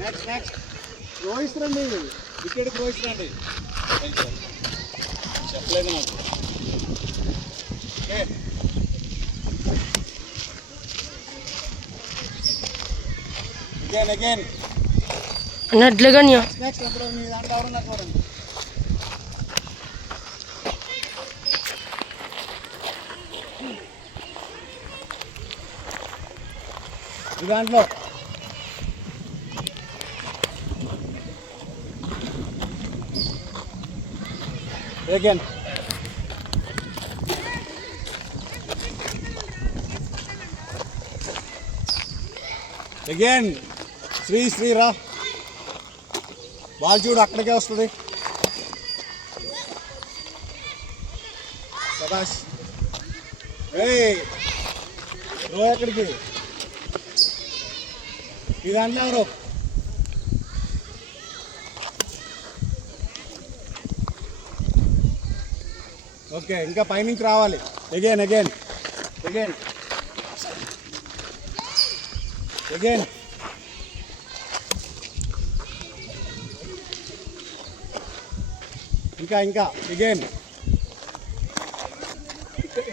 నెక్స్ట్ రోహిత్ రండి, వికెట్ రోహిత్ రండి. చెప్పలేదు నాకు. అగైన్ అన్నట్లుగా నెక్స్ట్ ఇప్పుడు మీ దాంట్లో ఎవరన్నా చూడండి. ఈ దాంట్లో అగైన్ అగైన్ శ్రీరా బాల్ చూడు, అక్కడికే వస్తుంది. సబాష్. రో ఎక్కడికి? ఈ దాంట్లో ఎవరు? ఓకే, ఇంకా పైనుంచి రావాలి. అగైన్ ఇంకా అగైన్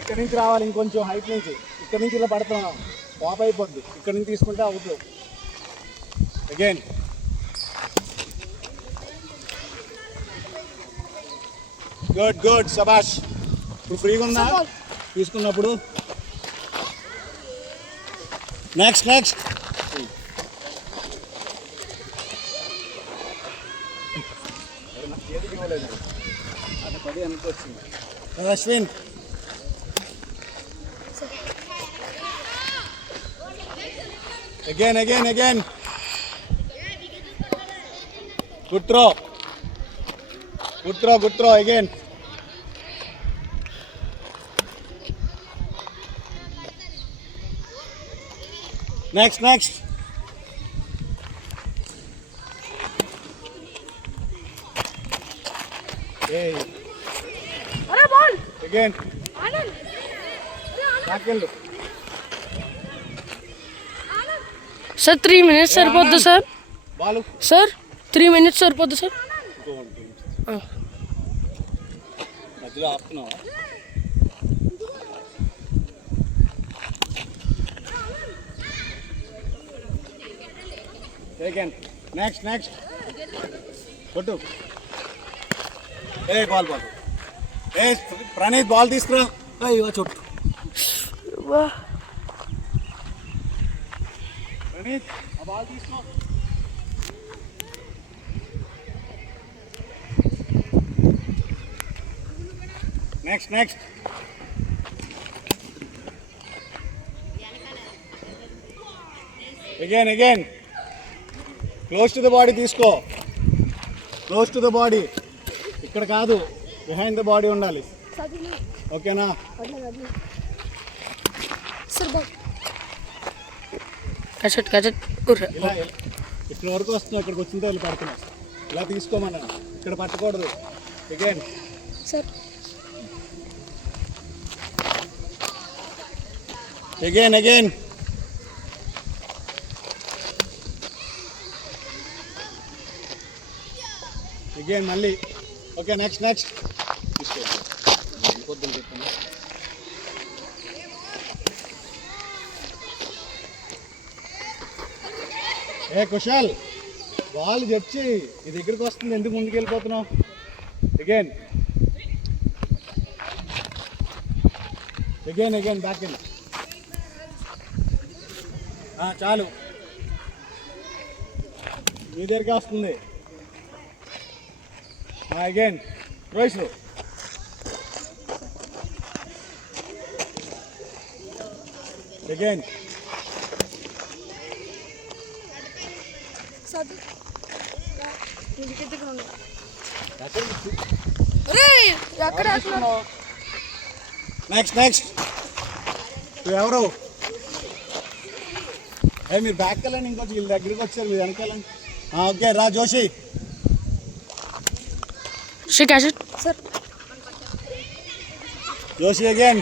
ఇక్కడి నుంచి రావాలి. ఇంకొంచెం హైట్ నుంచి, ఇక్కడి నుంచి ఇలా పడుతున్నాం, పాప్ అయిపోద్ది. ఇక్కడి నుంచి తీసుకుంటే అవుతుంది. అగైన్ గుడ్ సబాష్. ఇప్పుడు ఫ్రీగా ఉందా తీసుకున్నప్పుడు? Next Ashwin again good throw again. Next again నాకెళ్ళు సార్. 3 minutes సరిపోద్దు సార్. బాలు సార్ 3 minutes సరిపోద్దు సార్. మధ్యలో ఆపుతున్నావా? నెక్స్ట్ కొట్టు. బాల్ ప్రణీత్ బాల్ తీసుకురా. అయ్యో చుట్టూ ప్రణీత్ ఆ బాల్ తీసుకో. Next again close to the body తీసుకో. క్లోజ్ టు ద బాడీ, ఇక్కడ కాదు, బిహైండ్ ద బాడీ ఉండాలి. ఓకేనా? ఇలా ఇక్కడ వరకు వస్తున్నావు, ఇక్కడికి వచ్చిన వాళ్ళు పడుతున్నావు. ఇలా తీసుకోమన్నా, ఇక్కడ పట్టకూడదు. అగైన్ మళ్ళీ. ఓకే నెక్స్ట్ తీసుకో. పొద్దున్న చెప్తాను. కుశాల్ బాల్ చెప్పి నీ దగ్గరికి వస్తుంది, ఎందుకు ముందుకు వెళ్ళిపోతున్నావు? Again back in. చాలు, మీ దగ్గరికి వస్తుంది. అగైన్ రోహిత్ అగైన్ నెక్స్ట్ ఎవరు? మీరు బ్యాక్ వెళ్ళండి, ఇంకొంచెం వీళ్ళ దగ్గరికి వచ్చారు, మీరు వెనకాలండి. ఓకే రా జోషి. జోషి అగైన్